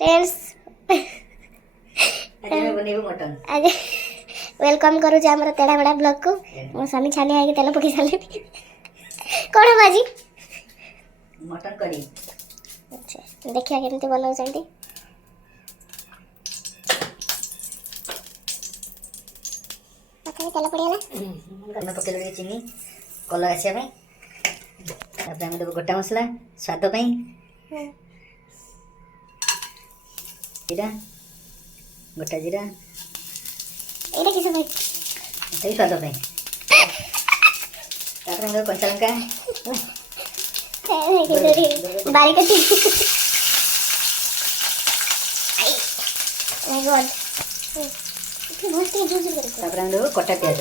Friends आज welcome करूँ आम तेढ़ा बेड़ा ब्लॉग को मो स्वामी छानिया है तेल पकई सारे कौन बाजी मटन करी। अच्छा देखिए केमती बनाऊँ तेल पड़गला पकड़ चीनी कलर आसापी देव गोटा मसला स्वाद जीरा गोटा जीरा ये किस स्वाद कंचा लंका बारीक कटा प्याज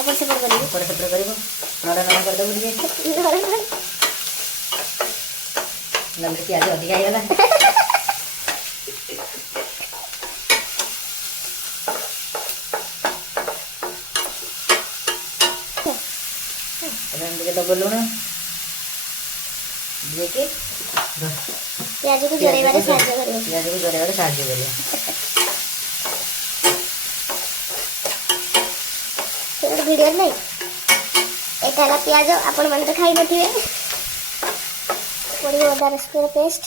एपट सेपट कर नड़ा नड़ा करदेबू प्याज अधिक होगा दब लुण दिए प्याज को जरेबारे साहाय्य करियो प्याज को जरेबारे साहाय्य करियो वीडियो नहीं एटा प्याज आपण मन तो खाई नथिबे पड़ी अदा रसूण पेस्ट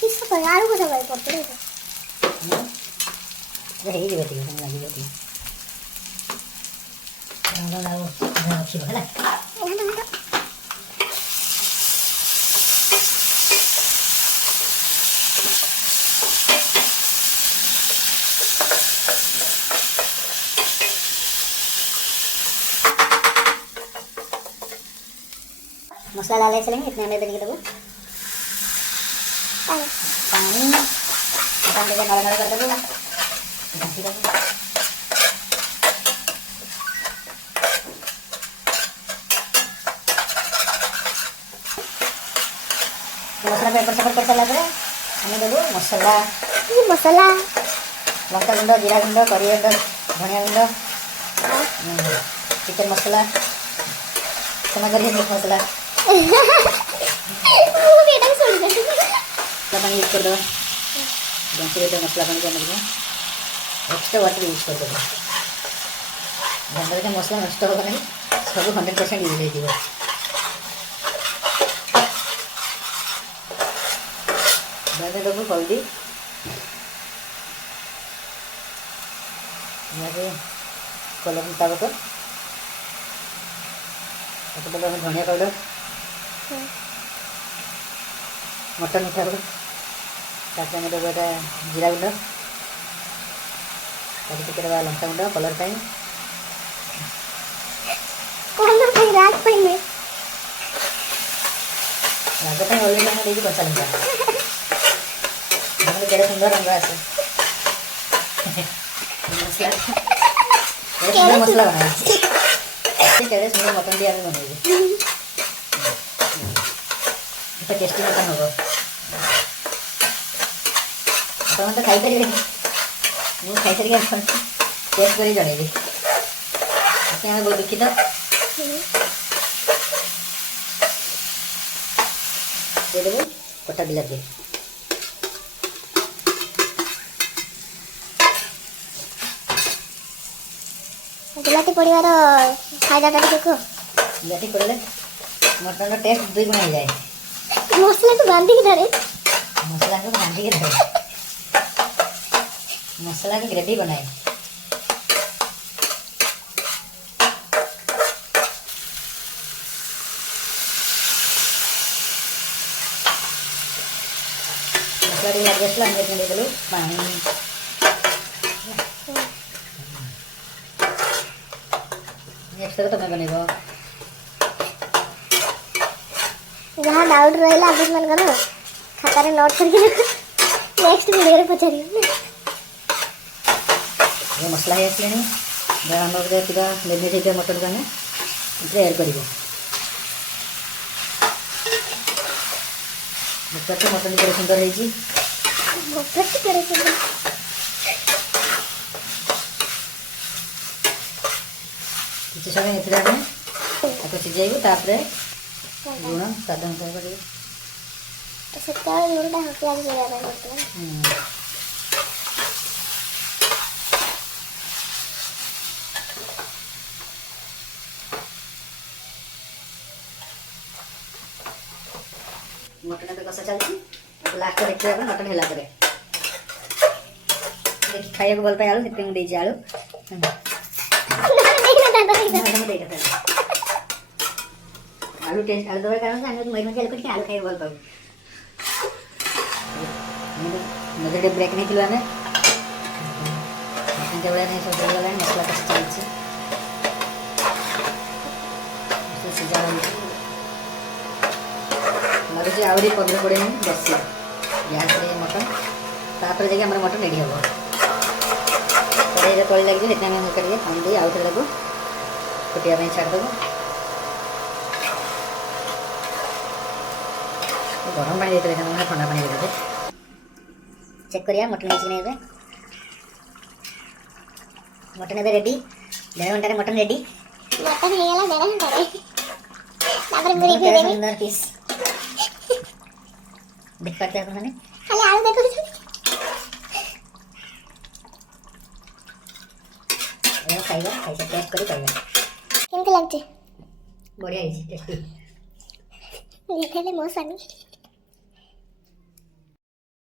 किस पर आलू को जगह पड़ते हैं हे जे बेटी लागी बेटी ना ना ना अच्छी है ना मसला डाले चलेंगे इतने में तरीके देबो पानी मटन के नरम नरम कर देबो ढाकी देबो मसला पे ऊपर सफर कर चला करे हमें देबो मसाला ये मसाला लंका गुंड जीरा गुंड करी गुंड धनिया गुंड चिकन मसाला क्षमा करिए मीट मसाला वो बेटा छोड़ दे पानी यूज कर दो जैसे तो मसला पानी करने में एक्स्ट्रा वाटर यूज कर दो जनरल के मसला नष्ट होगा नहीं सब 100% यूज हो जाएगा मैंने लोगों को हल्दी मेरे कलर मुताबिक धनिया पाउडर मटन मिठा गुड़ ताकि हमें देगा जीरा गुंड ताकि देगा लंका गुंड कलर टाइम कलर पे रात पहले रात टाइम ऑलरेडी हमने देखी कंचा लंका हमने केरे सुंदर रंग आसे मसला केरे मसला बनाया केरे सुंदर मटन दिया में बनेगी तो टेस्टी मटन होगा ଆପଣ ତ ଖାଇପାରିବେ ମୁଁ ଖାଇସାରିକି ଆପଣ ଟେଷ୍ଟ କରି ଜଣେଇବି ସେଥିପାଇଁ ଆମେ ବହୁତ ଦୁଃଖିତ ଦେଇଦେବୁ କଟା ବିଲାତି बिलाती पड़वार फायदा टा देखो बिलाती पड़े मटन टेस्ट 2 गुण हो जाए मसला तो बांधी के धरे मसला को बांधी के धरे मसला की ग्रेवी बनाए मसला टी एडजस्ट हम दे देलु पानी नेक्स्ट तो मैं बनेबो जहाँ डाउट रहा आगे मन कर खाता नोट करके नेक्स्ट वीडियो रे पचारियो ये मसला है इसलिए नहीं जब हम लोग देखिएगा लेने से मटन का है इसे ऐड करिए मटन सुंदर है मोपट करे तुम କିଛି ସମୟ ଏଥିରେ ଆମେ ତାକୁ ସିଝେଇବୁ ତାପରେ ଲୁଣ ସ୍ୱାଦ ଅନୁସାରେ କରିବୁ। ସେତେବେଳେ ଲୁଣଟା ହସିବାକୁ କରିବା ପାଇଁ ପଡ଼ୁଥିଲା। ମଟନ ଏବେ କଷା ଚାଲିଛି ତାକୁ ଲାଷ୍ଟରେ ଦେଖିବା ପାଇଁ ମଟନ ହେଲା ପରେ ଦେଖି ଖାଇବାକୁ ଭଲ ପାଏ ଆଳୁ ସେଥିପାଇଁ ମୁଁ ଦେଇଛି ଆଳୁ ଆଳୁ ଟେଷ୍ଟ ଆଳୁ ଦେବାର କାରଣ ଆମେ ମଝିରେ ଆଳୁ କରିକି ଆଳୁ ଖାଇବାକୁ ଭଲ ପାଉ। ମଝିରେ ଟିକେ ବ୍ରେକ୍ ନେଇଥିଲୁ ଆମେ ଘଣ୍ଟେ ଭଳିଆ ନେଇ ସବୁ ହେଇଗଲାଣି ମସଲା କଷି ଚାଲିଛି ସିଝା ହେଉଛି ଲାଗୁଛି ଆହୁରି 15-20 ମିନିଟ୍ ବସିବ ଗ୍ୟାସ୍ରେ ମଟନ ତାପରେ ଯାଇକି ଆମର ମଟନ ରେଡ଼ି ହେବ। କଡ଼େଇରେ ତଳି ଲାଗିଯିବ ସେଥିପାଇଁ ଆମେ ହାଲକା ଟିକେ ପାଣି ଦେଇ ଆଉଥରେ ତାକୁ ଫୁଟିବା ପାଇଁ ଛାଡ଼ିଦେବୁ। ଗରମ ପାଣି ଦେଇଥିଲେ ସେମାନେ ଥଣ୍ଡା ପାଣି ଦେଇଦେବେ। ଚେକ୍ କରିବା ମଟନ ହେଇଛି କି ନାହିଁ। ଏବେ ମଟନ ଏବେ ରେଡ଼ି 1.5 ଘଣ୍ଟାରେ ମଟନ ରେଡ଼ି। ମଟନ ହେଇଗଲା 1.5 ଘଣ୍ଟାରେ ତାପରେ ମୁଁ ରିଭ୍ୟୁ ଦେବି। ସୁନ୍ଦର ପିସ୍ ଦେଖିପାରୁଥିବେ ଆପଣମାନେ ଖାଲି ଆଳୁ ଦେଖୁଛନ୍ତି। ଖାଇବା ଖାଇसे ଟେଷ୍ଟ କରି କହିବା କେମିତି ଲାଗୁଛି? ବଢ଼ିଆ ହେଇଛି ଟେଷ୍ଟି। ଦେଖେଇଲେ ମୋ ସ୍ୱାମୀ